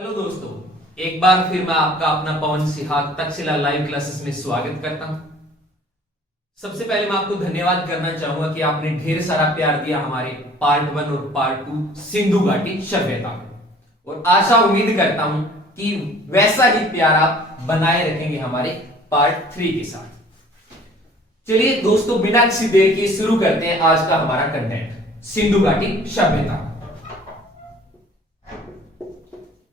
Hello दोस्तों, एक बार फिर मैं आपका अपना पवन सिहाग तक्षशिला लाइव क्लासेस में स्वागत करता हूं। सबसे पहले मैं आपको धन्यवाद करना चाहूंगा कि आपने ढेर सारा प्यार दिया हमारे पार्ट 1 और पार्ट 2 सिंधु घाटी सभ्यता को, और आशा उम्मीद करता हूं कि वैसा ही प्यार आप बनाए रखेंगे हमारे पार्ट 3 के साथ। चलिए दोस्तों, बिना किसी देर के शुरू करते हैं आज का हमारा कंटेंट, सिंधु घाटी सभ्यता।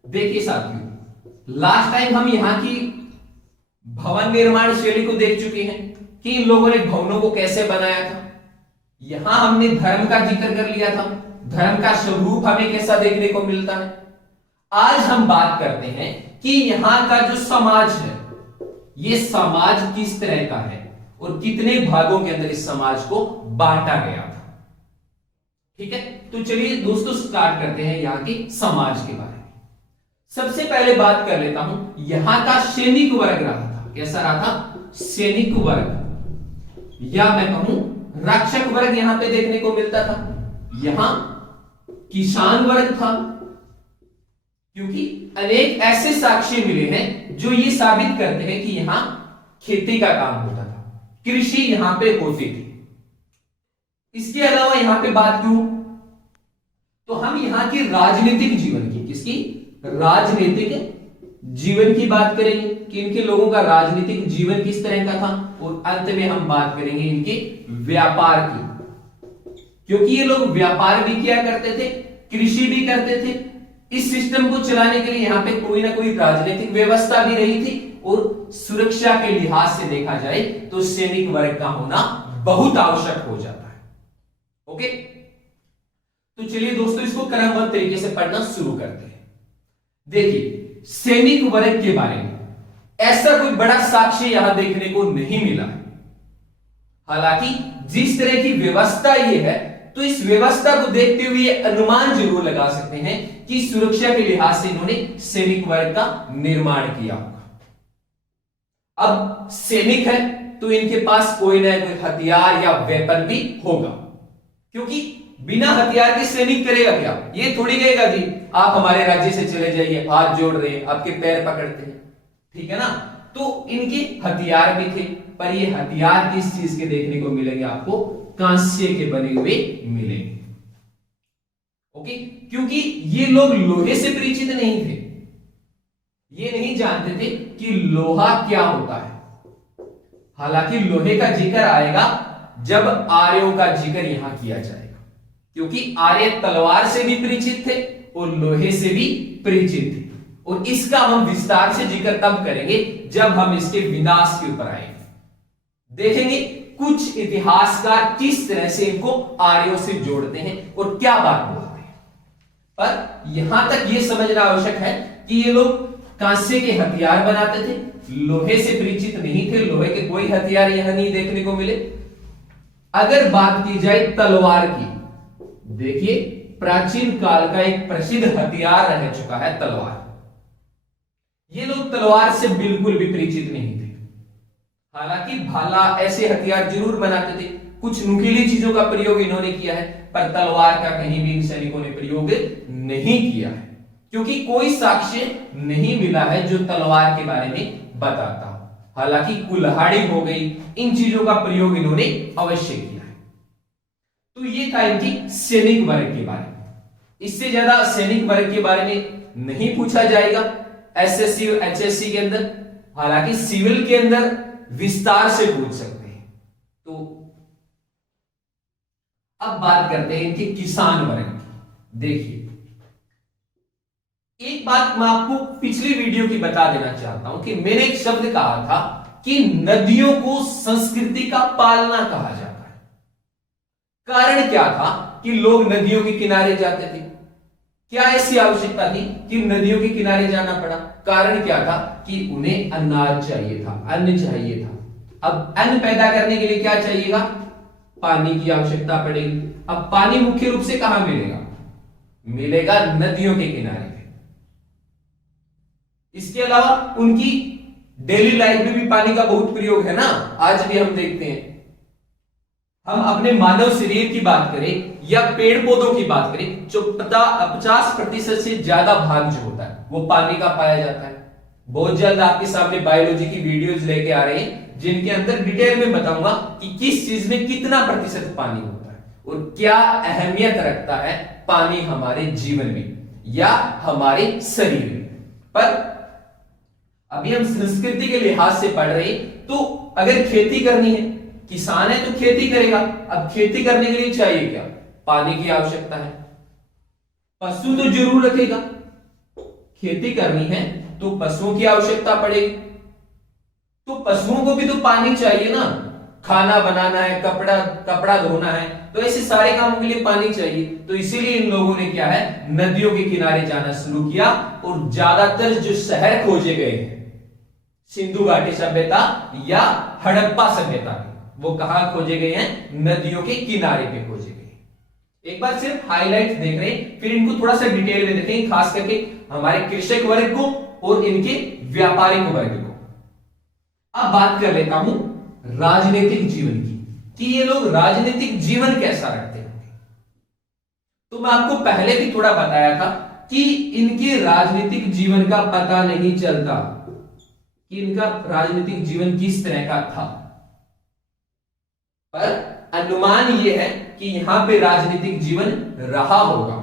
देखिए साथियों, लास्ट टाइम हम यहां की भवन निर्माण शैली को देख चुके हैं कि इन लोगों ने भवनों को कैसे बनाया था। यहां हमने धर्म का जिक्र कर लिया था, धर्म का स्वरूप हमें कैसा देखने को मिलता है। आज हम बात करते हैं कि यहां का जो समाज है, यह समाज किस तरह का है और कितने भागों के अंदर इस समाज को बांटा गया था। ठीक है, तो चलिए दोस्तों स्टार्ट करते हैं यहां के समाज के बारे में। सबसे पहले बात कर लेता हूं, यहां का सैनिक वर्ग रहा था। कैसा रहा था? सैनिक वर्ग, या मैं कहूं रक्षक वर्ग यहां पे देखने को मिलता था। यहां किसान वर्ग था, क्योंकि अनेक ऐसे साक्ष्य मिले हैं जो ये साबित करते हैं कि यहां खेती का काम होता था, कृषि यहां पे होती थी। इसके अलावा यहां पे बात क्यों, तो हम यहां की राजनीतिक जीवन की, किसकी? राजनीतिक जीवन की बात करेंगे कि इनके लोगों का राजनीतिक जीवन किस तरह का था, और अंत में हम बात करेंगे इनके व्यापार की, क्योंकि ये लोग व्यापार भी किया करते थे, कृषि भी करते थे। इस सिस्टम को चलाने के लिए यहां पे कोई ना कोई राजनीतिक व्यवस्था भी रही थी, और सुरक्षा के लिहाज से देखा जाए तो सैनिक वर्ग का होना बहुत आवश्यक हो जाता है। ओके, तो चलिए दोस्तों इसको क्रमबद्ध तरीके से पढ़ना शुरू करते हैं। देखिए, सैनिक वर्ग के बारे में ऐसा कोई बड़ा साक्ष्य यहां देखने को नहीं मिला है। हालांकि जिस तरह की व्यवस्था ये है, तो इस व्यवस्था को देखते हुए अनुमान जरूर लगा सकते हैं कि सुरक्षा के लिहाज से इन्होंने सैनिक वर्ग का निर्माण किया होगा। अब सैनिक है तो इनके पास कोई ना कोई हथियार या वेपन भी होगा, क्योंकि बिना हथियार के सैनिक करेगा क्या? ये थोड़ी कहेगा जी आप हमारे राज्य से चले जाइए, हाथ जोड़ रहे हैं, आपके पैर पकड़ते हैं, ठीक है ना। तो इनके हथियार भी थे, पर ये हथियार किस चीज के देखने को मिलेंगे? आपको कांस्य के बने हुए मिलेंगे। ओके, क्योंकि ये लोग लोहे से परिचित नहीं थे, ये नहीं जानते थे कि लोहा क्या होता है। हालांकि लोहे का जिक्र आएगा जब आर्यों का जिक्र यहां किया जाएगा, क्योंकि आर्य तलवार से भी परिचित थे और लोहे से भी परिचित थे, और इसका हम विस्तार से जिक्र तब करेंगे जब हम इसके विनाश के ऊपर आएंगे। देखेंगे कुछ इतिहासकार किस तरह से इनको आर्यों से जोड़ते हैं और क्या बात बोलते हैं। पर यहां तक यह समझना आवश्यक है कि ये लोग कांसे के हथियार बनाते थे, लोहे से परिचित नहीं थे, लोहे के कोई हथियार यहां नहीं देखने को मिले। अगर बात की जाए तलवार की, देखिए प्राचीन काल का एक प्रसिद्ध हथियार रह चुका है तलवार। ये लोग तलवार से बिल्कुल भी परिचित नहीं थे। हालांकि भाला ऐसे हथियार जरूर बनाते थे, कुछ नुकीली चीजों का प्रयोग इन्होंने किया है, पर तलवार का कहीं भी इन सैनिकों ने प्रयोग नहीं किया है, क्योंकि कोई साक्ष्य नहीं मिला है जो तलवार के बारे में बताता हो। हालांकि कुल्हाड़ी हो गई, इन चीजों का प्रयोग इन्होंने अवश्य किया है। तो ये था इनकी सैनिक वर्ग के बारे में। इससे ज्यादा सैनिक वर्ग के बारे में नहीं पूछा जाएगा एसएससी और एचएससी के अंदर, हालांकि सिविल के अंदर विस्तार से पूछ सकते हैं। तो अब बात करते हैं इनके किसान वर्ग की। देखिए, एक बात मैं आपको पिछली वीडियो की बता देना चाहता हूं कि मैंने एक शब्द कहा था कि नदियों को संस्कृति का पालना कहा जाता है। कारण क्या था कि लोग नदियों के किनारे जाते थे? क्या ऐसी आवश्यकता थी कि नदियों के किनारे जाना पड़ा? कारण क्या था कि उन्हें अनाज चाहिए था, अन्न चाहिए था। अब अन्न पैदा करने के लिए क्या चाहिएगा? पानी की आवश्यकता पड़ेगी। अब पानी मुख्य रूप से कहां मिलेगा? मिलेगा नदियों के किनारे। इसके अलावा उनकी डेली लाइफ में भी पानी का बहुत प्रयोग है ना, आज भी हम देखते हैं। हम अपने मानव शरीर की बात करें या पेड़ पौधों की बात करें, जो 50% से ज्यादा भाग जो होता है वो पानी का पाया जाता है। बहुत जल्द आपके सामने बायोलॉजी की वीडियोस लेके आ रहे हैं जिनके अंदर डिटेल में बताऊंगा कि किस चीज में कितना प्रतिशत पानी होता है और क्या अहमियत रखता है पानी हमारे जीवन में या हमारे शरीर में। पर अभी हम संस्कृति के लिहाज से पढ़ रहे हैं, तो अगर खेती करनी है, किसान है तो खेती करेगा। अब खेती करने के लिए चाहिए क्या? पानी की आवश्यकता है। पशु तो जरूर रखेगा, खेती करनी है तो पशुओं की आवश्यकता पड़ेगी, तो पशुओं को भी तो पानी चाहिए ना। खाना बनाना है, कपड़ा धोना है, तो ऐसे सारे कामों के लिए पानी चाहिए। तो इसीलिए इन लोगों ने क्या है, नदियों के किनारे जाना शुरू किया और ज्यादातर जो शहर खोजे गए हैं सिंधु घाटी सभ्यता या हड़प्पा सभ्यता के, वो कहां खोजे गए हैं? नदियों के किनारे पे खोजे गए। एक बार सिर्फ हाईलाइट देख रहे हैं, फिर इनको थोड़ा सा डिटेल में देखेंगे, खास करके हमारे कृषक वर्ग को और इनके व्यापारिक वर्ग को। अब बात कर लेता हूं राजनीतिक जीवन की, कि ये लोग राजनीतिक जीवन कैसा रखते हैं। तो मैं आपको पहले भी थोड़ा बताया था कि इनके राजनीतिक जीवन का पता नहीं चलता कि इनका राजनीतिक जीवन किस तरह का था, पर अनुमान यह है कि यहां पे राजनीतिक जीवन रहा होगा।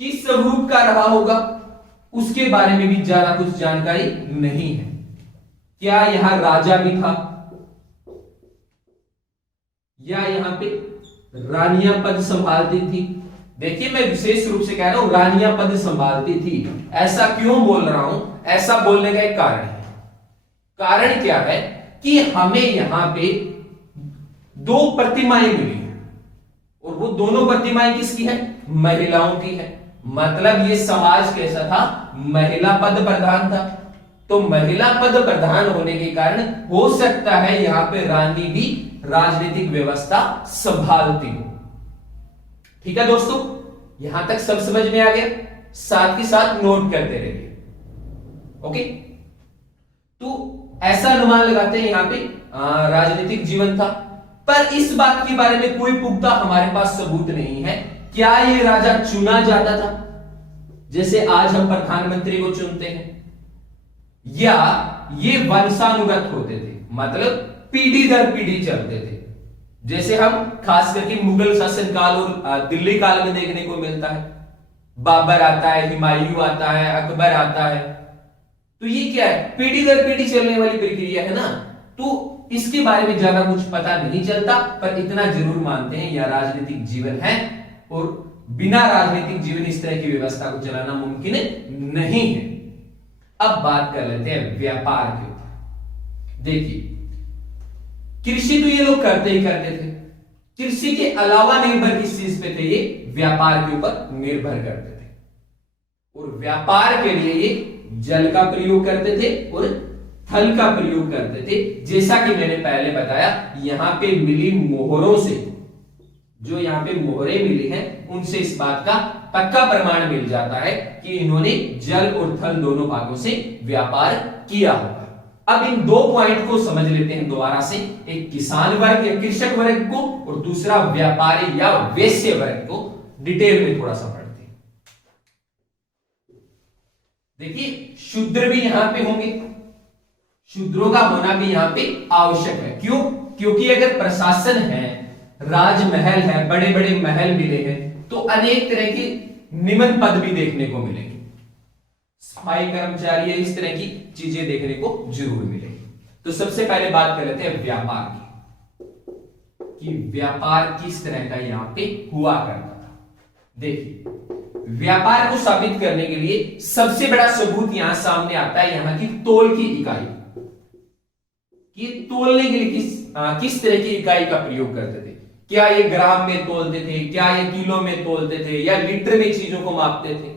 किस स्वरूप का रहा होगा उसके बारे में भी ज्यादा कुछ जानकारी नहीं है। क्या यहां राजा भी था या यहां पे रानियां पद संभालती थी? देखिए, मैं विशेष रूप से कह रहा हूं रानियां पद संभालती थी। ऐसा क्यों बोल रहा हूं? ऐसा बोलने का एक कारण है। कारण क्या है कि हमें यहां पे 2 प्रतिमाएं मिली हैं और वो दोनों प्रतिमाएं किसकी है? महिलाओं की है। मतलब ये समाज कैसा था? महिला पद प्रधान था। तो महिला पद प्रधान होने के कारण हो सकता है यहां पे रानी भी राजनीतिक व्यवस्था संभालती हो। ठीक है दोस्तों, यहां तक सब समझ में आ गया? साथ ही साथ नोट करते रहिए। ओके, तो ऐसा अनुमान लगाते हैं यहां पे राजनीतिक जीवन था, पर इस बात के बारे में कोई पुख्ता हमारे पास सबूत नहीं है। क्या ये राजा चुना जाता था जैसे आज हम प्रधानमंत्री को चुनते हैं, या ये वंशानुगत होते थे, मतलब पीढ़ी दर पीढ़ी चलते थे, जैसे हम खास करके मुगल शासन काल और दिल्ली काल में देखने को मिलता है। बाबर आता है, हुमायूं आता है, अकबर आता है, तो ये क्या है? पीढ़ी दर पीढ़ी चलने वाली प्रक्रिया है ना। तो इसके बारे में ज्यादा कुछ पता नहीं चलता, पर इतना जरूर मानते हैं यह राजनीतिक जीवन है और बिना राजनीतिक जीवन इस तरह की व्यवस्था को चलाना मुमकिन नहीं है। अब बात कर लेते हैं व्यापार के ऊपर। देखिए, कृषि तो ये लोग करते ही करते थे, कृषि के अलावा निर्भर किस चीज पे थे? ये व्यापार के ऊपर निर्भर करते थे और व्यापार के लिए ये जल का प्रयोग करते थे और थल का प्रयोग करते थे। जैसा कि मैंने पहले बताया, यहां पे मिली मोहरों से, जो यहां पे मोहरे मिली हैं, उनसे इस बात का पक्का प्रमाण मिल जाता है कि इन्होंने जल और थल दोनों भागों से व्यापार किया होगा। अब इन 2 पॉइंट को समझ लेते हैं दोबारा से, एक किसान वर्ग या कृषक वर्ग को और दूसरा व्यापारी या वैश्य वर्ग को डिटेल में थोड़ा सा पढ़ते हैं। देखिए, शूद्र भी यहां पे होंगे, शूद्रों का होना भी यहां पे आवश्यक है। क्यों? क्योंकि अगर प्रशासन है, राजमहल है, बड़े बड़े महल मिले हैं, तो अनेक तरह के निम्न पद भी देखने को मिलेंगे, सफाई कर्मचारी, इस तरह की चीजें देखने को जरूर मिलेगी। तो सबसे पहले बात कर लेते हैं व्यापार की, कि व्यापार किस तरह का यहां पे हुआ करता था। देखिए, व्यापार को साबित करने के लिए सबसे बड़ा सबूत यहां सामने आता है यहां की तोल की इकाई, कि तोलने के लिए किस तरह की इकाई का प्रयोग करते थे। क्या ये ग्राम में तोलते थे, क्या ये किलो में तोलते थे, या लीटर में चीजों को मापते थे?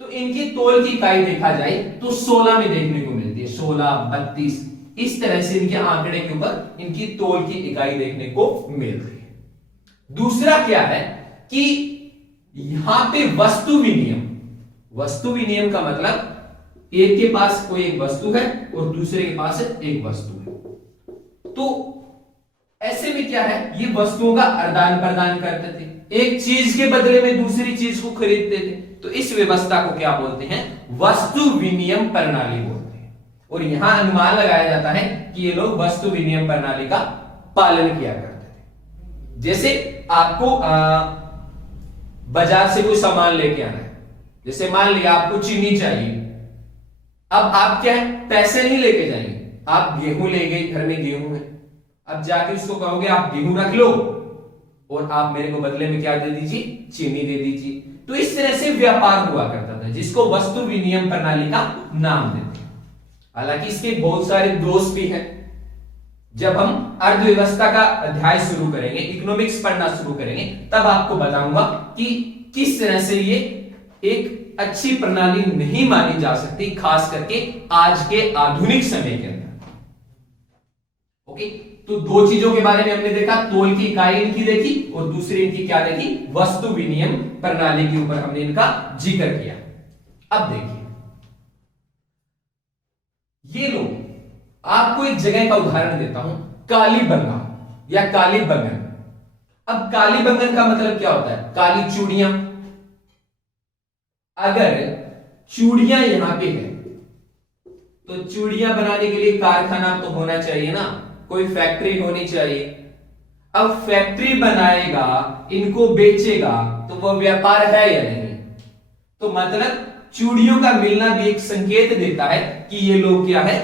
तो इनकी तोल की इकाई देखा जाए तो 16 में देखने को मिलती है, 16, 32, इस तरह से इनके आंकड़े के ऊपर इनकी तोल की इकाई देखने को मिलती है। दूसरा क्या है कि यहां पे वस्तु विनिमय, वस्तु विनिमय का मतलब एक के पास कोई एक वस्तु है और दूसरे के पास एक वस्तु है, तो ऐसे में क्या है, ये वस्तुओं का आदान प्रदान करते थे, एक चीज के बदले में दूसरी चीज को खरीदते थे। तो इस व्यवस्था को क्या बोलते हैं, वस्तु विनिमय प्रणाली बोलते हैं। और यहां अनुमान लगाया जाता है कि ये लोग वस्तु विनिमय प्रणाली का पालन किया करते थे। जैसे आपको बाजार से कोई सामान लेके आना है, जैसे मान लिया आपको चीनी चाहिए, अब आप क्या है, पैसे नहीं लेके जाएंगे, आप गेहूं ले गए, घर में गेहूं है, अब जाके उसको कहोगे आप गेहूं रख लो और आप मेरे को बदले में क्या दे दीजिए, चीनी दे दीजिए। तो इस तरह से व्यापार हुआ करता था, जिसको वस्तु विनिमय प्रणाली का नाम देते हैं। हालांकि इसके बहुत सारे दोष भी हैं। जब हम अर्थव्यवस्था का अध्याय शुरू करेंगे, इकोनॉमिक्स पढ़ना शुरू करेंगे, तब आपको बताऊंगा कि किस तरह से ये एक अच्छी प्रणाली नहीं मानी जा सकती, खास करके आज के आधुनिक समय के अंदर। ओके, तो दो चीजों के बारे में हमने देखा, तोल की इकाई इनकी देखी और दूसरी इनकी क्या देखी, वस्तु विनिमय प्रणाली के ऊपर हमने इनका जिक्र किया। अब देखिए, ये लोग, आपको एक जगह का उदाहरण देता हूं, कालीबंगा या काली बंगन। अब काली बंगन का मतलब क्या होता है, काली चूड़ियां। अगर चूड़ियां यहां पे है तो चूड़ियां बनाने के लिए कारखाना तो होना चाहिए ना, कोई फैक्ट्री होनी चाहिए। अब फैक्ट्री बनाएगा, इनको बेचेगा, तो वह व्यापार है या नहीं। तो मतलब चूड़ियों का मिलना भी एक संकेत देता है कि ये लोग क्या है,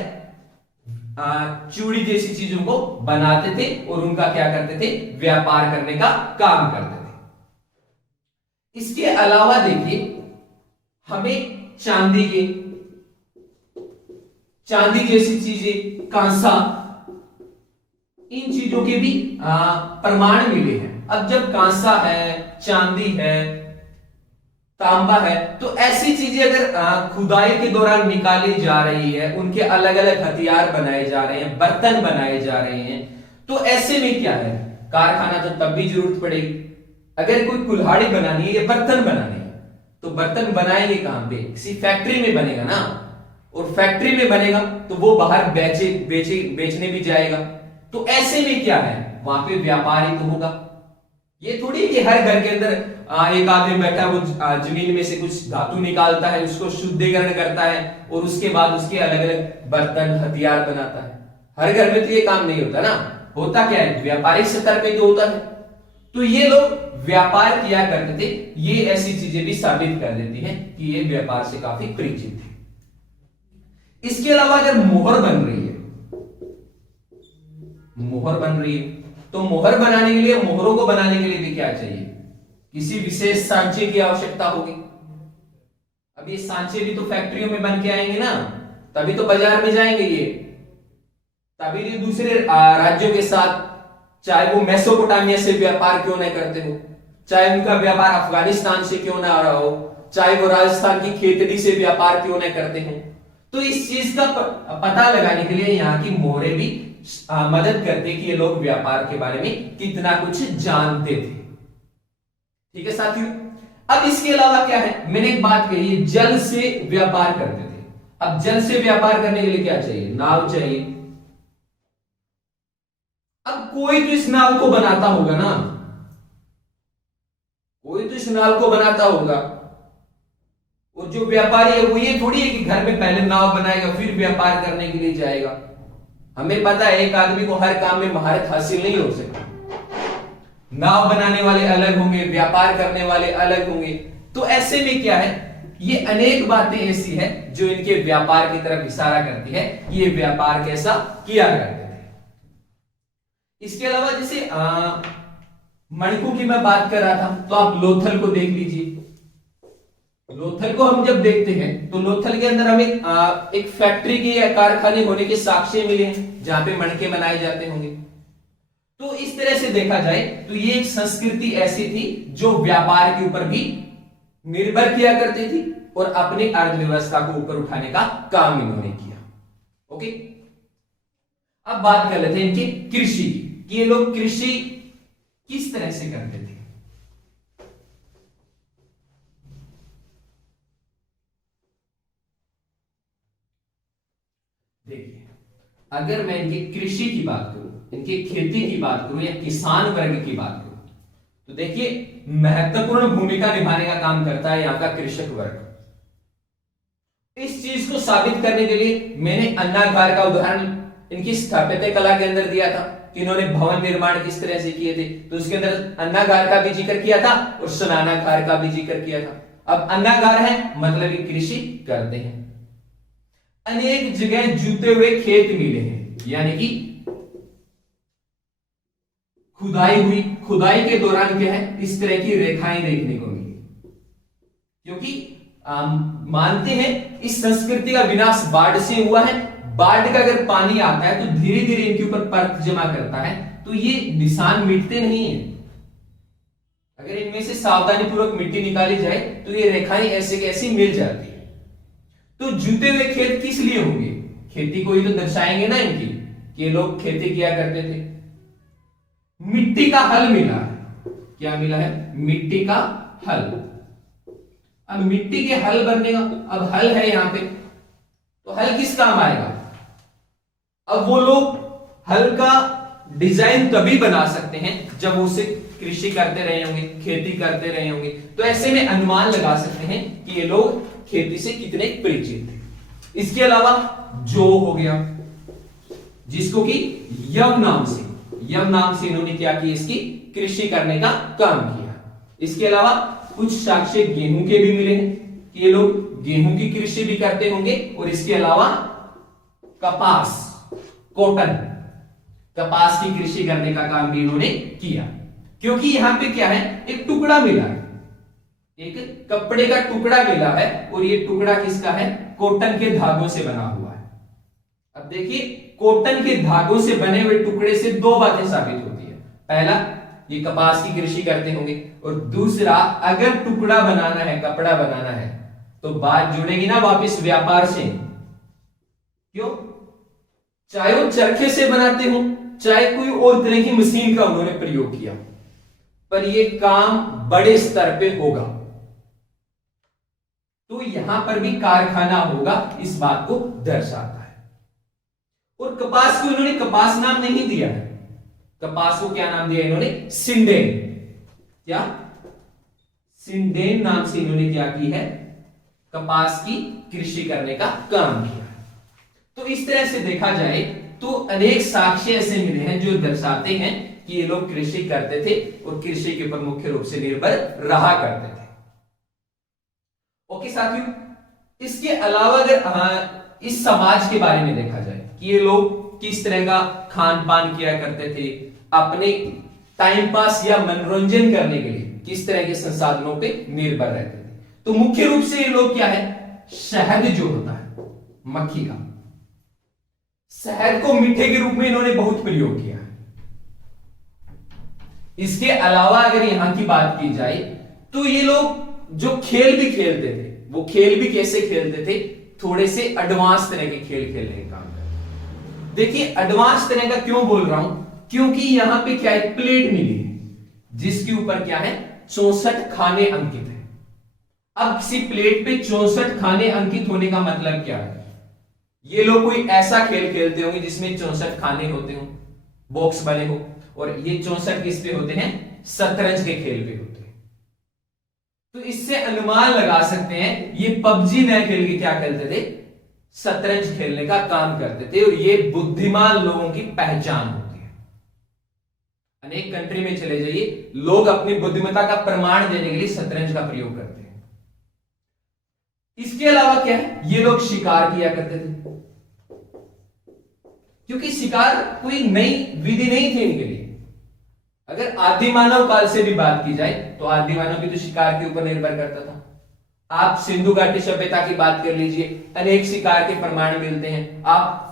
चूड़ी जैसी चीजों को बनाते थे और उनका क्या करते थे, व्यापार करने का काम करते थे। इसके अलावा देखिए, हमें चांदी जैसी चीजें, कांसा, इन चीजों के भी प्रमाण मिले हैं। अब जब कांसा है, चांदी है, तांबा है, तो ऐसी चीजें अगर खुदाई के दौरान निकाली जा रही है, उनके अलग अलग हथियार बनाए जा रहे हैं, बर्तन बनाए जा रहे हैं, तो ऐसे में क्या है, कारखाना तो तब भी जरूरत पड़ेगी। अगर कोई कुल्हाड़ी बनानी है या बर्तन बनाने है, तो बर्तन बनाएंगे कहां पे, किसी फैक्ट्री में बनेगा ना, और फैक्ट्री में बनेगा तो वो बाहर बेचने भी जाएगा। तो ऐसे में क्या है, वहां पे व्यापार ही तो होगा। ये थोड़ी कि हर घर के अंदर एक आदमी बैठा, वो जमीन में से कुछ धातु निकालता है, उसको शुद्धिकरण करता है और उसके बाद उसके अलग अलग बर्तन, हथियार बनाता है। हर घर में तो ये काम नहीं होता ना। होता क्या है, व्यापारिक स्तर पे तो होता है। तो ये लोग व्यापार किया करते थे। ये ऐसी चीजें भी साबित कर देती हैं कि ये व्यापार से काफी परिचित थे। इसके अलावा अगर मोहर बन रही है, तो मोहर बनाने के लिए, मोहरों को बनाने के लिए भी क्या चाहिए, किसी विशेष सांचे की आवश्यकता होगी। अब ये सांचे भी तो फैक्ट्रियों में बन के आएंगे ना, तभी तो बाजार में जाएंगे ये, तभी ये दूसरे राज्यों के साथ, चाहे वो मेसोपोटामिया से व्यापार क्यों न करते हो, चाहे उनका व्यापार अफगानिस्तान से क्यों ना आ रहा हो, चाहे वो राजस्थान की खेतड़ी से व्यापार क्यों न करते हो। तो इस चीज का पता लगाने के लिए यहाँ की मोहरें भी मदद करते कि ये लोग व्यापार के बारे में कितना कुछ जानते थे। ठीक है साथियों। अब इसके अलावा क्या है, मैंने एक बात कही, जल से व्यापार करते थे। अब जल से व्यापार करने के लिए क्या चाहिए, नाव चाहिए। अब कोई तो इस नाव को बनाता होगा ना, कोई तो इस नाव को बनाता होगा, और जो व्यापारी है वो ये थोड़ी है कि घर में पहले नाव बनाएगा फिर व्यापार करने के लिए जाएगा। हमें पता है एक आदमी को हर काम में महारत हासिल नहीं हो सकती। नाव बनाने वाले अलग होंगे, व्यापार करने वाले अलग होंगे। तो ऐसे में क्या है, ये अनेक बातें ऐसी है जो इनके व्यापार की तरफ इशारा करती है कि ये व्यापार कैसा किया करते थे। इसके अलावा जैसे मणिकों की मैं बात कर रहा था, तो आप लोथल को देख लीजिए। लोथल को हम जब देखते हैं तो लोथल के अंदर हमें एक फैक्ट्री की या कारखाने होने के साक्ष्य मिले हैं जहां पे मणके बनाए जाते होंगे। तो इस तरह से देखा जाए तो ये एक संस्कृति ऐसी थी जो व्यापार के ऊपर भी निर्भर किया करती थी और अपनी अर्थव्यवस्था को ऊपर उठाने का काम इन्होंने किया। ओके, अब बात कर लेते हैं इनकी कृषि की, कि ये लोग कृषि किस तरह से करते थे। देखिए, अगर मैं इनकी कृषि की बात करूं इनकी खेती की बात करूं या किसान वर्ग की बात करूं, तो देखिए महत्वपूर्ण भूमिका निभाने का काम करता है यहां का कृषक वर्ग। इस चीज को साबित करने के लिए मैंने अन्नागार का उदाहरण इनकी स्थापत्य कला के अंदर दिया था कि इन्होंने भवन निर्माण किस तरह से किए थे, तो उसके अंदर अन्नागार का भी जिक्र किया था और स्नानागार का भी जिक्र किया था। अब अन्नागार है मतलब ये कृषि करते हैं। अनेक जगह जूते हुए खेत मिले हैं, यानी कि खुदाई के दौरान क्या है, इस तरह की रेखाएं देखने को मिली, क्योंकि मानते हैं इस संस्कृति का विनाश बाढ़ से हुआ है। बाढ़ का अगर पानी आता है तो धीरे धीरे इनके ऊपर परत जमा करता है, तो ये निशान मिटते नहीं है। अगर इनमें से सावधानी पूर्वक मिट्टी निकाली जाए तो ये रेखाएं ऐसे कैसी मिल जाती है। तो जूते हुए खेत किस लिए होंगे, खेती को ही तो दर्शाएंगे ना इनकी कि ये लोग खेती किया करते थे। मिट्टी का हल मिला है, क्या मिला है, मिट्टी का हल। अब मिट्टी के हल बनने का, अब हल है यहां पे, तो हल किस काम आएगा। अब वो लोग हल का डिजाइन तभी बना सकते हैं जब वो उसे कृषि करते रहे होंगे, खेती करते रहे होंगे, तो ऐसे में अनुमान लगा सकते हैं कि ये लोग खेती से कितने परिचित थे। इसके अलावा जो हो गया, जिसको कि यम नाम से इन्होंने क्या किया, इसकी कृषि करने का काम किया। इसके अलावा कुछ साक्ष्य गेहूं के भी मिले हैं कि ये लोग गेहूं की कृषि भी करते होंगे, और इसके अलावा कपास, कॉटन, कपास की कृषि करने का काम भी इन्होंने किया। क्योंकि यहां पे क्या है, एक टुकड़ा मिला है, एक कपड़े का टुकड़ा मिला है, और ये टुकड़ा किसका है, कॉटन के धागों से बना हुआ है। अब देखिए कॉटन के धागों से बने हुए टुकड़े से दो बातें साबित होती है। पहला, ये कपास की कृषि करते होंगे, और दूसरा, अगर टुकड़ा बनाना है, कपड़ा बनाना है, तो बात जुड़ेगी ना वापस व्यापार से। क्यों, चाहे वो चरखे से बनाते हो, चाहे कोई और तरह की मशीन का उन्होंने प्रयोग किया, पर ये काम बड़े स्तर पे होगा, तो यहां पर भी कारखाना होगा, इस बात को दर्शाता है। और कपास को इन्होंने कपास नाम नहीं दिया है, कपास को क्या नाम दिया इन्होंने, सिंडेन। क्या, सिंडेन नाम से इन्होंने क्या की है, कपास की कृषि करने का काम किया। तो इस तरह से देखा जाए तो अनेक साक्ष्य ऐसे मिले हैं जो दर्शाते हैं कि ये लोग कृषि करते थे और कृषि के ऊपर मुख्य रूप से निर्भर रहा करते थे। ओके साथियों, इसके अलावा अगर इस समाज के बारे में देखा जाए कि ये लोग किस तरह का खान पान किया करते थे, अपने टाइम पास या मनोरंजन करने के लिए किस तरह के संसाधनों पे निर्भर रहते थे, तो मुख्य रूप से ये लोग क्या है, शहद जो होता है मक्खी का, शहद को मीठे के रूप में इन्होंने बहुत प्रयोग किया। इसके अलावा अगर यहां की बात की जाए तो ये लोग जो खेल भी खेलते थे, वो खेल भी कैसे खेलते थे, थोड़े से एडवांस तरह के खेल खेलने का काम करते। देखिए एडवांस तरह का क्यों बोल रहा हूं, क्योंकि यहां पे क्या है, प्लेट मिली है जिसके ऊपर क्या है, 64 खाने अंकित है। अब किसी प्लेट पे 64 खाने अंकित होने का मतलब क्या है, ये लोग कोई ऐसा खेल खेलते होंगे जिसमें 64 खाने होते हो, बॉक्स बने हो, और ये 64 किस पे होते हैं, शतरंज के खेल पे होते हैं। तो इससे अनुमान लगा सकते हैं ये पबजी नए खेल के क्या खेलते थे, शतरंज खेलने का काम करते थे, और ये बुद्धिमान लोगों की पहचान होती है। अनेक कंट्री में चले जाइए, लोग अपनी बुद्धिमत्ता का प्रमाण देने के लिए शतरंज का प्रयोग करते हैं। इसके अलावा क्या है, ये लोग शिकार किया करते थे, क्योंकि शिकार कोई नई विधि नहीं थी इनके लिए। अगर आदि मानव काल से भी बात की जाए तो आदि मानव भी तो शिकार के ऊपर निर्भर करता था। आप सिंधु घाटी सभ्यता की बात कर लीजिए, अनेक शिकार के प्रमाण मिलते हैं। आप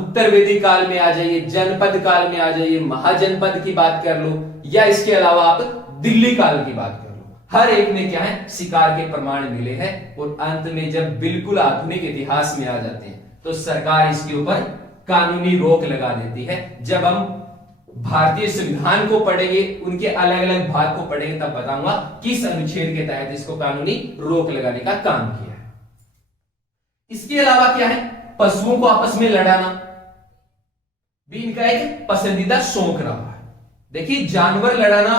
उत्तर वैदिक काल में आ जाइए, जनपद काल में आ जाइए, महाजनपद की बात कर लो, या इसके अलावा आप दिल्ली काल की बात कर लो, हर एक में क्या है, शिकार के प्रमाण मिले हैं। और अंत में जब बिल्कुल आधुनिक इतिहास में आ जाते हैं तो सरकार इसके ऊपर कानूनी रोक लगा देती है। जब हम भारतीय संविधान को पढ़ेंगे, उनके अलग अलग भाग को पढ़ेंगे, तब बताऊंगा किस अनुच्छेद के तहत इसको कानूनी रोक लगाने का काम किया है। इसके अलावा क्या है, पशुओं को आपस में लड़ाना, भी इनका एक पसंदीदा शौक रहा है। देखिए जानवर लड़ाना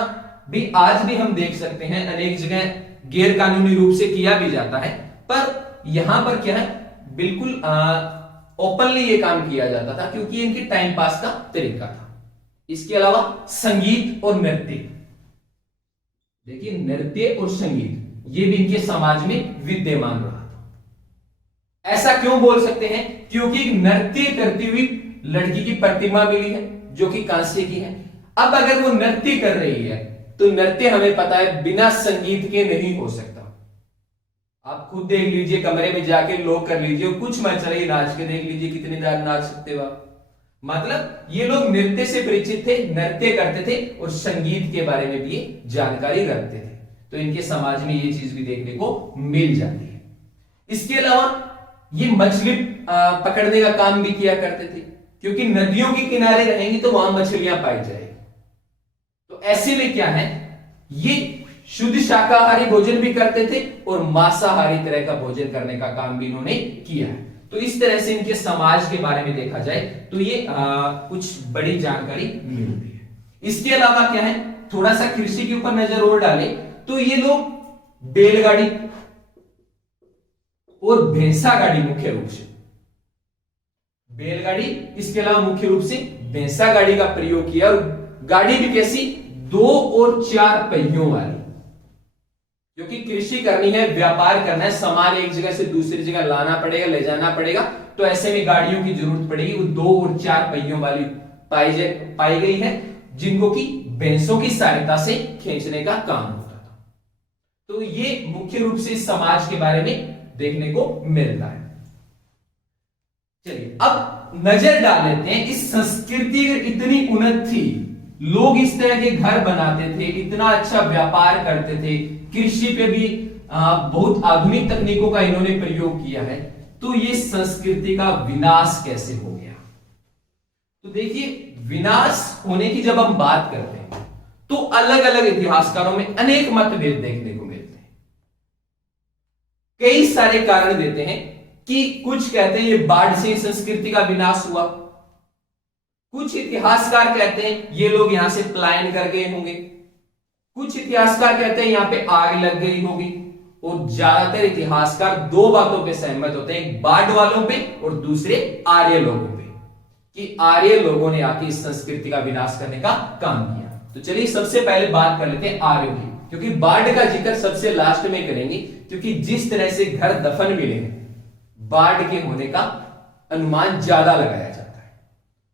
भी आज भी हम देख सकते हैं, अनेक जगह गैर कानूनी रूप से किया भी जाता है, पर यहां पर क्या है, बिल्कुल ओपनली ये काम किया जाता था क्योंकि इनके टाइम पास का तरीका था। इसके अलावा संगीत और नृत्य, देखिए नृत्य और संगीत ये भी इनके समाज में विद्यमान रहा था। ऐसा क्यों बोल सकते हैं? क्योंकि नृत्य करती हुई लड़की की प्रतिमा मिली है जो कि कांस्य की है। अब अगर वो नृत्य कर रही है तो नृत्य हमें पता है बिना संगीत के नहीं हो सकता। आप खुद देख लीजिए, कमरे में जाके लोग कर लीजिए, कुछ मच रही नाच के देख लीजिए, कितनी देर नाच सकते हो आप। मतलब ये लोग नृत्य से परिचित थे, नृत्य करते थे और संगीत के बारे में भी जानकारी रखते थे, तो इनके समाज में ये चीज भी देखने को मिल जाती है। इसके अलावा ये मछली पकड़ने का काम भी किया करते थे, क्योंकि नदियों के किनारे रहेंगी तो वहां मछलियां पाई जाएगी। तो ऐसे में क्या है, ये शुद्ध शाकाहारी भोजन भी करते थे और मांसाहारी तरह का भोजन करने का काम भी इन्होंने किया है। तो इस तरह से इनके समाज के बारे में देखा जाए तो ये कुछ बड़ी जानकारी मिलती है। इसके अलावा क्या है, थोड़ा सा कृषि के ऊपर नजर और डाले तो ये लोग बैलगाड़ी और भैंसा गाड़ी, मुख्य रूप से बैलगाड़ी, इसके अलावा मुख्य रूप से भैंसा गाड़ी का प्रयोग किया। और गाड़ी भी कैसी, 2 और 4 पहियों वाली, क्योंकि कृषि करनी है, व्यापार करना है, सामान एक जगह से दूसरी जगह लाना पड़ेगा, ले जाना पड़ेगा, तो ऐसे में गाड़ियों की जरूरत पड़ेगी। वो 2 और 4 पहियों वाली पाई गई है, जिनको कि भैंसों की सहायता से खींचने का काम होता था। तो ये मुख्य रूप से समाज के बारे में देखने को मिलता है। चलिए अब नजर डाल लेते हैं, इस संस्कृति इतनी उन्नत थी, लोग इस तरह के घर बनाते थे, इतना अच्छा व्यापार करते थे, कृषि पे भी बहुत आधुनिक तकनीकों का इन्होंने प्रयोग किया है, तो ये संस्कृति का विनाश कैसे हो गया? तो देखिए विनाश होने की जब हम बात करते हैं तो अलग अलग इतिहासकारों में अनेक मतभेद देखने को मिलते हैं। कई सारे कारण देते हैं कि कुछ कहते हैं ये बाढ़ से संस्कृति का विनाश हुआ, कुछ इतिहासकार कहते हैं ये लोग यहां से पलायन कर गए होंगे, कुछ इतिहासकार कहते हैं यहां पे आग लग गई होगी, और ज्यादातर इतिहासकार 2 बातों पे सहमत होते हैं, एक बाढ़ वालों पे और दूसरे आर्य लोगों पे, कि आर्य लोगों ने आके इस संस्कृति का विनाश करने का काम किया। तो चलिए सबसे पहले बात कर लेते हैं आर्यों की, क्योंकि बाढ़ का जिक्र सबसे लास्ट में करेंगे, क्योंकि जिस तरह से घर दफन मिले हैं बाढ़ के होने का अनुमान ज्यादा लगाया जाता है।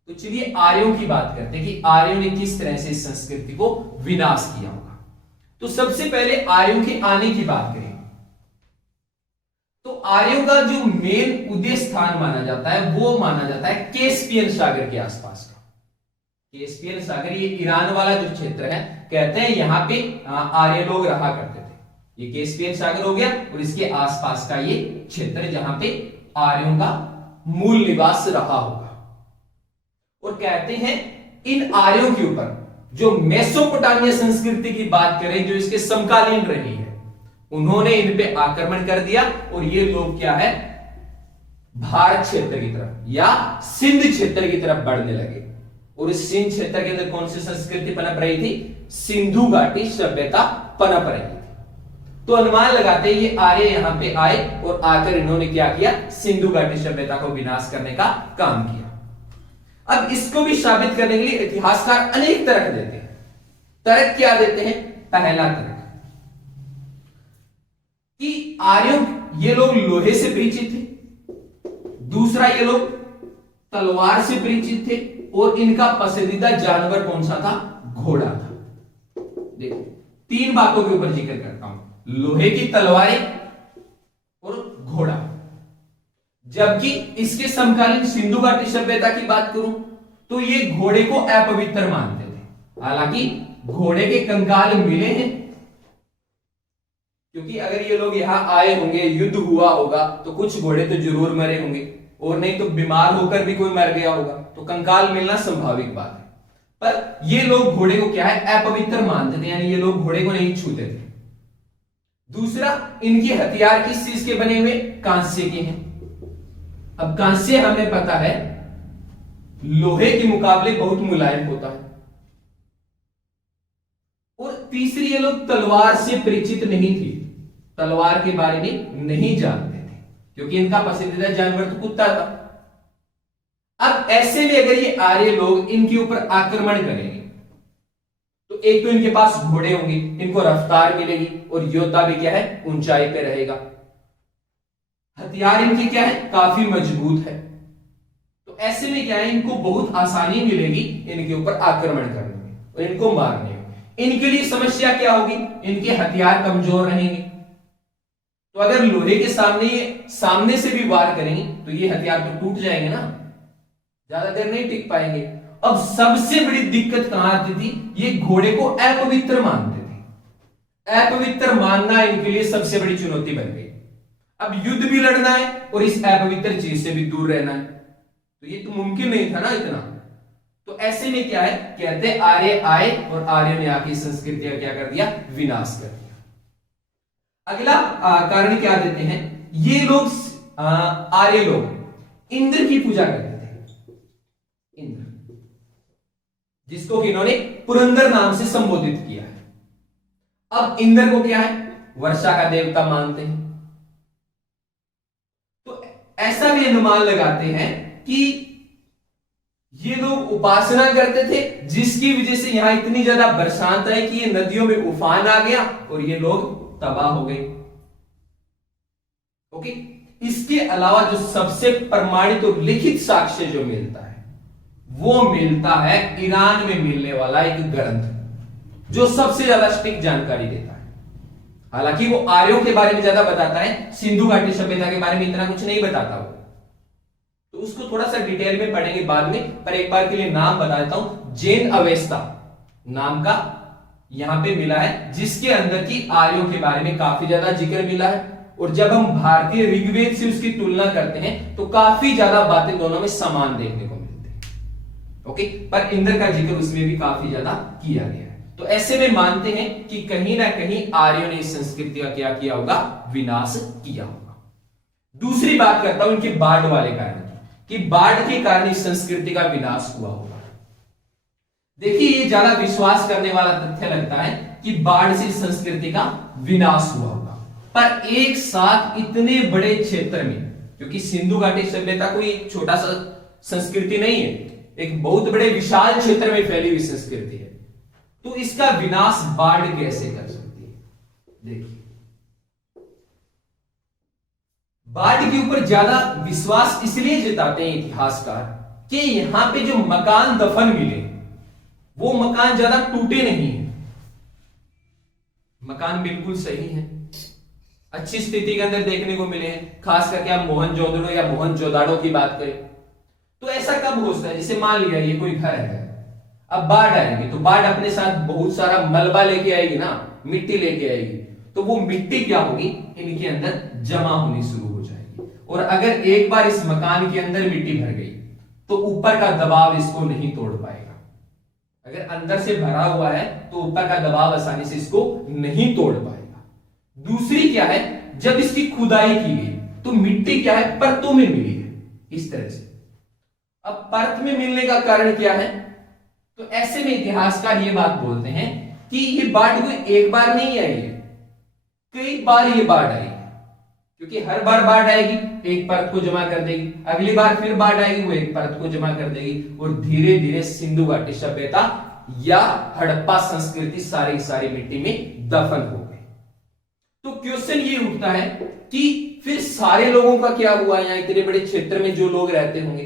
तो चलिए आर्यों की बात करते हैं कि आर्यों ने किस तरह से इस संस्कृति को विनाश किया होगा। तो सबसे पहले आर्यों के आने की बात करें तो आर्यों का जो मेन उदय स्थान माना जाता है वो माना जाता है कैस्पियन सागर के आसपास का। कैस्पियन सागर ये ईरान वाला जो क्षेत्र है, कहते हैं यहां पे आर्य लोग रहा करते थे। ये कैस्पियन सागर हो गया और इसके आसपास का ये क्षेत्र जहां पे आर्यों का मूल निवास रहा होगा। और कहते हैं इन आर्यों के ऊपर जो मेसोपोटामिया संस्कृति की बात करें, जो इसके समकालीन रही है, उन्होंने इन पे आक्रमण कर दिया और ये लोग क्या है, भारत क्षेत्र की तरफ या सिंध क्षेत्र की तरफ बढ़ने लगे। और इस सिंध क्षेत्र के अंदर कौन सी संस्कृति पनप रही थी? सिंधु घाटी सभ्यता पनप रही थी। तो अनुमान लगाते हैं ये आर्य यहां पे आए और आकर इन्होंने क्या किया, सिंधु घाटी सभ्यता को विनाश करने का काम किया। अब इसको भी साबित करने के लिए इतिहासकार अनेक तर्क देते हैं। तर्क क्या देते हैं? पहला तर्क कि आर्यों ये लोग लोहे से परिचित थे, दूसरा ये लोग तलवार से परिचित थे, और इनका पसंदीदा जानवर कौन सा था? घोड़ा था। देखो 3 बातों के ऊपर जिक्र करता हूं, लोहे की तलवारें और घोड़ा। जबकि इसके समकालीन सिंधु घाटी सभ्यता की बात करूं तो ये घोड़े को अपवित्र मानते थे। हालांकि घोड़े के कंकाल मिले हैं, क्योंकि अगर ये लोग यहां आए होंगे, युद्ध हुआ होगा, तो कुछ घोड़े तो जरूर मरे होंगे, और नहीं तो बीमार होकर भी कोई मर गया होगा, तो कंकाल मिलना संभाविक बात है। पर ये लोग घोड़े को क्या है, अपवित्र मानते थे, यानी ये लोग घोड़े को नहीं छूते थे। दूसरा, इनके हथियार किस चीज के बने हुए? कांस्य के हैं। अब कांस्य हमें पता है लोहे के मुकाबले बहुत मुलायम होता है। और तीसरी, ये लोग तलवार से परिचित नहीं थे, तलवार के बारे में नहीं जानते थे, क्योंकि इनका पसंदीदा जानवर तो कुत्ता था। अब ऐसे में अगर ये आर्य लोग इनके ऊपर आक्रमण करेंगे तो एक तो इनके पास घोड़े होंगे, इनको रफ्तार मिलेगी, और योद्धा भी क्या है, ऊंचाई पे रहेगा। हथियार इनके क्या है, काफी मजबूत है। तो ऐसे में क्या है, इनको बहुत आसानी मिलेगी इनके ऊपर आक्रमण करने में और इनको मारने में। इनके लिए समस्या क्या होगी, इनके हथियार कमजोर रहेंगे। तो अगर लोहे के सामने से भी वार करेंगे तो ये हथियार तो टूट जाएंगे ना, ज्यादा देर नहीं टिक पाएंगे। अब सबसे बड़ी दिक्कत कहां आती थी, ये घोड़े को अपवित्र मानते थे। अपवित्र मानना इनके लिए सबसे बड़ी चुनौती बन गई। अब युद्ध भी लड़ना है और इस अपवित्र चीज से भी दूर रहना है, तो ये तो मुमकिन नहीं था ना इतना। तो ऐसे में क्या है, कहते हैं आर्य आए और आर्य ने आके संस्कृति का क्या कर दिया, विनाश कर दिया। अगला कारण क्या देते हैं, ये लोग आर्य लोग इंद्र की पूजा करते थे। इंद्र, जिसको कि इन्होंने पुरंदर नाम से संबोधित किया है। अब इंद्र को क्या है, वर्षा का देवता मानते हैं। तो ऐसा भी अनुमान लगाते हैं कि ये लोग उपासना करते थे, जिसकी वजह से यहां इतनी ज्यादा बरसात आई कि ये नदियों में उफान आ गया और ये लोग तबाह हो गए। ओके, इसके अलावा जो सबसे प्रमाणित और लिखित साक्ष्य जो मिलता है वो मिलता है ईरान में मिलने वाला एक ग्रंथ, जो सबसे ज्यादा स्ट्रिक्ट जानकारी देता है। हालांकि वो आर्यों के बारे में ज्यादा बताता है, सिंधु घाटी सभ्यता के बारे में इतना कुछ नहीं बताता वो, तो उसको थोड़ा सा डिटेल में पढ़ेंगे बाद में, पर एक बार के लिए नाम बता देता हूं। जैन अवेस्ता नाम का यहां पे मिला है, जिसके अंदर की आर्यों के बारे में काफी ज्यादा जिक्र मिला है। और जब हम भारतीय ऋग्वेद से उसकी तुलना करते हैं तो काफी ज्यादा बातें दोनों में समान देखने को मिलती है। ओके, पर इंद्र का जिक्र उसमें भी काफी ज्यादा किया गया है। तो ऐसे में मानते हैं कि कहीं ना कहीं आर्यों ने इस संस्कृति का क्या किया होगा, विनाश किया होगा। दूसरी बात करता हूं इनके बाढ़ वाले कारण की, कि बाढ़ के कारण इस संस्कृति का विनाश हुआ होगा। देखिए, ये ज्यादा विश्वास करने वाला तथ्य लगता है कि बाढ़ से संस्कृति का विनाश हुआ होगा, पर एक साथ इतने बड़े क्षेत्र में, क्योंकि सिंधु घाटी सभ्यता कोई एक छोटा सा संस्कृति नहीं है, एक बहुत बड़े विशाल क्षेत्र में फैली हुई संस्कृति है, तो इसका विनाश बाढ़ कैसे कर सकती है। देखिए, बाढ़ के ऊपर ज्यादा विश्वास इसलिए जताते हैं इतिहासकार कि यहां पे जो मकान दफन मिले वो मकान ज्यादा टूटे नहीं है, मकान बिल्कुल सही है, अच्छी स्थिति के अंदर देखने को मिले हैं। खास करके आप मोहनजोदड़ो या मोहनजोदाड़ो की बात करें तो ऐसा कब होता है, जैसे मान लिया ये कोई घर है, अब बाढ़ आएगी तो बाढ़ अपने साथ बहुत सारा मलबा लेके आएगी ना, मिट्टी लेके आएगी, तो वो मिट्टी क्या होगी, इनके अंदर जमा होनी शुरू हो जाएगी। और अगर एक बार इस मकान के अंदर मिट्टी भर गई तो ऊपर का दबाव इसको नहीं तोड़ पाएगा। अगर अंदर से भरा हुआ है तो ऊपर का दबाव आसानी से इसको नहीं तोड़ पाएगा। दूसरी क्या है, जब इसकी खुदाई की गई तो मिट्टी क्या है, परतों में मिली है इस तरह से। अब परत में मिलने का कारण क्या है, तो ऐसे में इतिहासकार ये बात बोलते हैं कि ये बाढ़ कोई एक बार नहीं आई है, कई बार ये बाढ़ आई है, क्योंकि हर बार बाढ़ आएगी एक परत को जमा कर देगी, अगली बार फिर बाढ़ आएगी वो एक परत को जमा कर देगी, और धीरे धीरे सिंधु घाटी सभ्यता या हड़प्पा संस्कृति सारी सारी मिट्टी में दफन हो गई। तो क्वेश्चन ये उठता है कि फिर सारे लोगों का क्या हुआ, यहां इतने बड़े क्षेत्र में जो लोग रहते होंगे,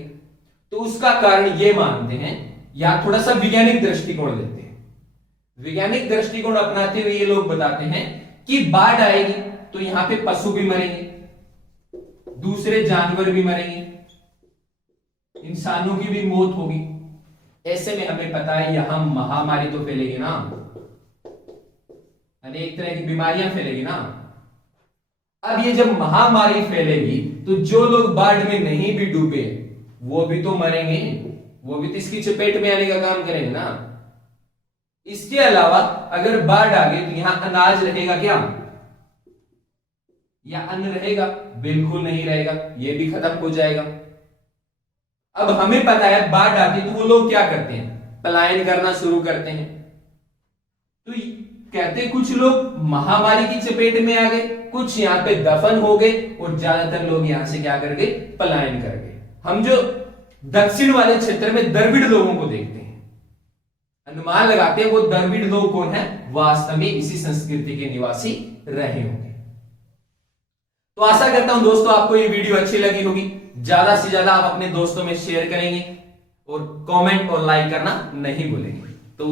तो उसका कारण ये मानते हैं, या थोड़ा सा वैज्ञानिक दृष्टिकोण लेते हैं। वैज्ञानिक दृष्टिकोण अपनाते हुए ये लोग बताते हैं कि बाढ़ आएगी तो यहां पे पशु भी मरेंगे, दूसरे जानवर भी मरेंगे, इंसानों की भी मौत होगी। ऐसे में हमें पता है यहां महामारी तो फैलेगी ना, अनेक तरह की बीमारियां फैलेगी ना। अब ये जब महामारी फैलेगी तो जो लोग बाढ़ में नहीं भी डूबे वो भी तो मरेंगे, वो भी तो इसकी चपेट में आने का काम करेंगे ना। इसके अलावा अगर बाढ़ आ गई तो यहां अनाज रहेगा क्या, या अन्न रहेगा, बिल्कुल नहीं रहेगा, ये भी खत्म हो जाएगा। अब हमें पता है बाढ़ आती है तो वो लोग क्या करते हैं, पलायन करना शुरू करते हैं। तो कहते कुछ लोग महामारी की चपेट में आ गए, कुछ यहां पे दफन हो गए और ज्यादातर लोग यहां से क्या कर गए, पलायन कर गए। हम जो दक्षिण वाले क्षेत्र में द्रविड़ लोगों को देखते हैं, अनुमान लगाते हैं वो द्रविड़ लोग कौन है, वास्तव में इसी संस्कृति के निवासी रहे होंगे। तो आशा करता हूं दोस्तों आपको ये वीडियो अच्छी लगी होगी। ज्यादा से ज्यादा आप अपने दोस्तों में शेयर करेंगे और कमेंट और लाइक करना नहीं भूलेंगे। तो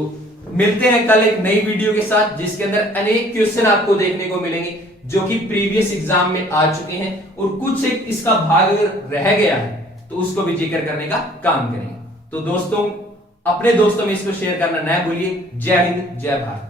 मिलते हैं कल एक नई वीडियो के साथ जिसके अंदर अनेक क्वेश्चन आपको देखने को मिलेंगे जो कि प्रीवियस एग्जाम में आ चुके हैं, और कुछ एक इसका भाग अगर रह गया है तो उसको भी जिक्र करने का काम करेंगे। तो दोस्तों अपने दोस्तों में इसको शेयर करना न भूलिए। जय हिंद, जय भारत।